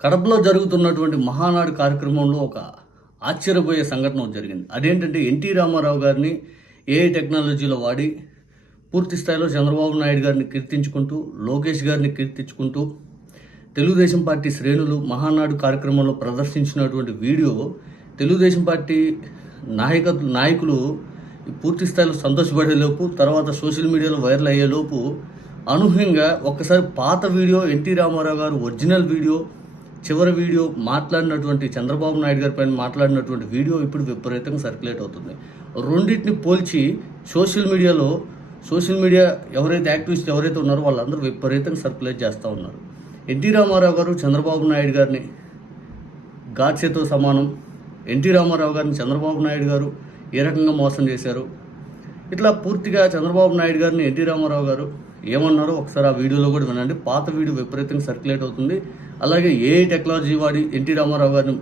కడపలో జరుగుతున్నటువంటి మహానాడు కార్యక్రమంలో ఒక ఆశ్చర్యపోయే సంఘటన జరిగింది. అదేంటంటే ఎన్టీ రామారావు గారిని ఏఐ టెక్నాలజీలో వాడి పూర్తి స్థాయిలో చంద్రబాబు నాయుడు గారిని కీర్తించుకుంటూ లోకేష్ గారిని కీర్తించుకుంటూ తెలుగుదేశం పార్టీ శ్రేణులు మహానాడు కార్యక్రమంలో ప్రదర్శించినటువంటి వీడియో తెలుగుదేశం పార్టీ నాయక నాయకులు పూర్తి స్థాయిలో సంతోషపడేలోపు తర్వాత సోషల్ మీడియాలో వైరల్ అయ్యేలోపు అనూహ్యంగా ఒక్కసారి పాత వీడియో ఎన్టీ రామారావు గారు ఒరిజినల్ వీడియో చివరి వీడియో మాట్లాడినటువంటి చంద్రబాబు నాయుడు గారి పైన మాట్లాడినటువంటి వీడియో ఇప్పుడు విపరీతంగా సర్క్యులేట్ అవుతుంది. రెండింటిని పోల్చి సోషల్ మీడియాలో సోషల్ మీడియా ఎవరైతే యాక్టివిస్ట్ ఎవరైతే ఉన్నారో వాళ్ళందరూ విపరీతంగా సర్క్యులేట్ చేస్తూ ఉన్నారు. ఎన్టీ రామారావు గారు చంద్రబాబు నాయుడు గారిని గాడ్సేతో సమానం. ఎన్టీ రామారావు గారిని చంద్రబాబు నాయుడు గారు ఏ రకంగా మోసం చేశారు? ఇట్లా పూర్తిగా చంద్రబాబు నాయుడు గారిని ఎన్టీ రామారావు గారు ఏమన్నారో ఒకసారి ఆ వీడియోలో కూడా వినండి. పాత వీడియో విపరీతంగా సర్క్యులేట్ అవుతుంది. అలాగే ఏ టెక్నాలజీ వాడి ఎన్టీ రామారావు గారిని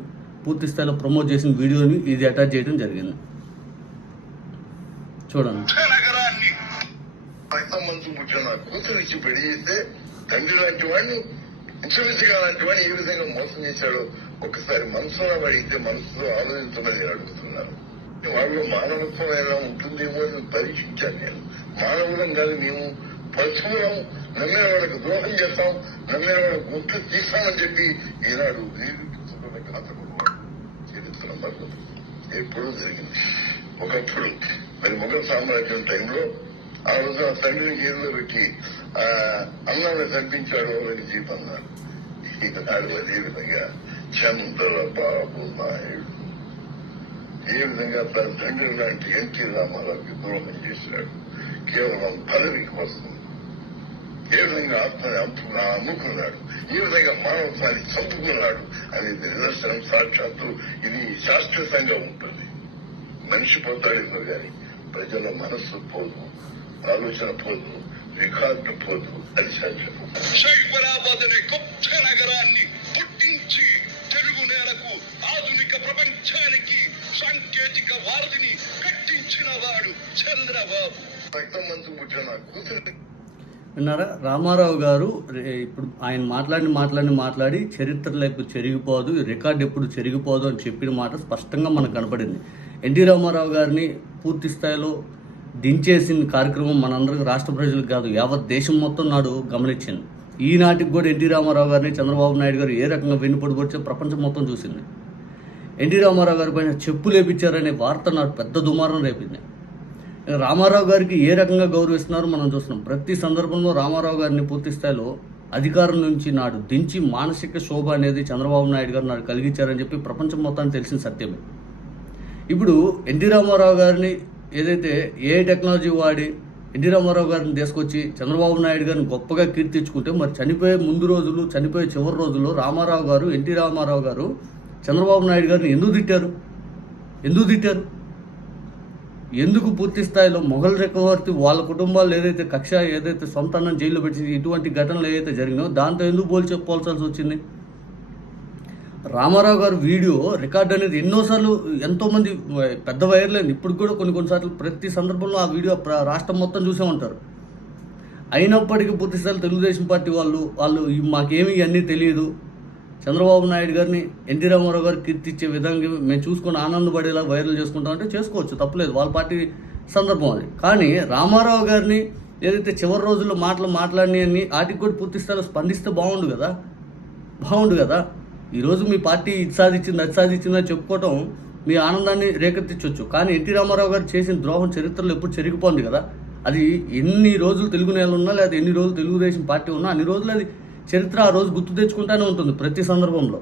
పూర్తి స్థాయిలో ప్రమోట్ చేసిన వీడియోని ఇది అటాచ్ చేయడం జరిగింది. చూడండి. చేస్తే తండ్రి లాంటి వాడిని ముఖ్యమంత్రిగా లాంటి వాడిని ఏ విధంగా మోసం చేశాడో ఒకసారి మనసులో అడిగితే మనసులో ఆలోచించమని నేను అడుగుతున్నాను వాళ్ళలో మానవత్వం ఎలా ఉంటుందేమో అని పరీక్షించాను నేను. మానవులం కాదు మేము పశువులం నమ్మిన వాళ్ళకి ద్రోహం చేస్తాం నమ్మిన వాళ్ళకి గుర్తు తీస్తామని చెప్పి ఈనాడు నిరూపించుకున్న ఘాతకుడు చరిత్ర మరణం ఎప్పుడూ జరిగింది. ఒకప్పుడు మరి మొఘల్ సామ్రాజ్యం టైంలో ఆ రోజు ఆ తండ్రిని జైల్లో పెట్టి ఆ అన్నాన్ని చంపించాడు చెప్పి అన్నారు. ఈనాడు అదే విధంగా చంద్రబాబు నాయుడు ఏ విధంగా తన తండ్రి లాంటి ఎన్టీ రామారావుకి దూరం చేశాడు. కేవలం పదవికి కోసం ఏ విధంగా ఆత్మని అమ్ము అమ్ముకున్నాడు ఏ విధంగా మానవత్వాన్ని చంపుకున్నాడు అనేది నిదర్శనం సాక్షాత్తు ఇది శాశ్వతంగా ఉంటుంది. మనిషి పోతాడేమో గాని? ప్రజల మనస్సు పోదు ఆలోచన పోదు రికార్డు పోదు అది శాశ్వతం సైబరాబాద్ అనే గొప్ప నగరాన్ని పుట్టించి తెలుగు నేలకు ఆధునిక ప్రపంచానికి సాంకేతిక వారధిని కట్టించిన వాడు చంద్రబాబు. రక్తం మంచు పుట్టిన కూతురు విన్నారా? రామారావు గారు ఇప్పుడు ఆయన మాట్లాడిన మాట్లాడిన మాట్లాడి చరిత్రలో ఎప్పుడు చెరిగిపోదు రికార్డు ఎప్పుడు చెరిగిపోదు అని చెప్పిన మాట స్పష్టంగా మనకు కనపడింది. ఎన్టీ రామారావు గారిని పూర్తి స్థాయిలో దించేసిన కార్యక్రమం మనందరికి రాష్ట్ర ప్రజలకు కాదు యావత్ దేశం మొత్తం నాడు గమనించింది. ఈనాటికి కూడా ఎన్టీ రామారావు గారిని చంద్రబాబు నాయుడు గారు ఏ రకంగా వెన్నుపడిపోచ్చో ప్రపంచం మొత్తం చూసింది. ఎన్టీ రామారావు గారి పైన చెప్పు లేపించారనే వార్త నాకు పెద్ద దుమారం రేపింది. రామారావు గారికి ఏ రకంగా గౌరవిస్తున్నారో మనం చూస్తున్నాం. ప్రతి సందర్భంలో రామారావు గారిని పూర్తి స్థాయిలో అధికారం నుంచి నాడు దించి మానసిక శోభ అనేది చంద్రబాబు నాయుడు గారు నాడు కలిగించారని చెప్పి ప్రపంచం మొత్తానికి తెలిసిన సత్యమే. ఇప్పుడు ఎన్టీ రామారావు గారిని ఏదైతే ఏ టెక్నాలజీ వాడి ఎన్టీ రామారావు గారిని తీసుకొచ్చి చంద్రబాబు నాయుడు గారిని గొప్పగా కీర్తించుకుంటే మరి చనిపోయే ముందు రోజులు చనిపోయే చివరి రోజుల్లో రామారావు గారు ఎన్టీ రామారావు గారు చంద్రబాబు నాయుడు గారిని ఎందుకు తిట్టారు? ఎందుకు తిట్టారు? ఎందుకు పూర్తి స్థాయిలో మొఘల్ చక్రవర్తి వాళ్ళ కుటుంబాలు ఏదైతే కక్ష ఏదైతే సొంతానం జైల్లో పెట్టింది ఇటువంటి ఘటనలు ఏదైతే జరిగినాయో దాంతో ఎందుకు పోల్చి పోల్చాల్సి వచ్చింది? రామారావు గారు వీడియో రికార్డ్ అనేది ఎన్నోసార్లు ఎంతోమంది పెద్ద వైర్లేదు. ఇప్పుడు కూడా కొన్ని కొన్నిసార్లు ప్రతి సందర్భంలో ఆ వీడియో రాష్ట్రం మొత్తం చూసే ఉంటారు. అయినప్పటికీ పూర్తి స్థాయిలో తెలుగుదేశం పార్టీ వాళ్ళు వాళ్ళు మాకేమి ఇవన్నీ తెలియదు. చంద్రబాబు నాయుడు గారిని ఎన్టీ రామారావు గారు కీర్తిచ్చే విధంగా మేము చూసుకొని ఆనందపడేలా వైరల్ చేసుకుంటాం అంటే చేసుకోవచ్చు తప్పలేదు. వాళ్ళ పార్టీ సందర్భం అది. కానీ రామారావు గారిని ఏదైతే చివరి రోజుల్లో మాటలు మాట్లాడినవన్నీ వాటికి కూడా పూర్తి స్థాయిలో స్పందిస్తే బాగుండు కదా? బాగుండు కదా? ఈరోజు మీ పార్టీ ఇది సాధించింది అది సాధించిందని చెప్పుకోవటం మీ ఆనందాన్ని రేకెత్తించవచ్చు కానీ ఎన్టీ రామారావు గారు చేసిన ద్రోహం చరిత్రలో ఎప్పుడు చెరిగిపోయింది కదా? అది ఎన్ని రోజులు తెలుగు నేల ఉన్నా లేదా ఎన్ని రోజులు తెలుగుదేశం పార్టీ ఉన్నా అన్ని రోజులు అది చరిత్ర ఆ రోజు గుర్తు తెచ్చుకుంటానే ఉంటుంది ప్రతి సందర్భంలో.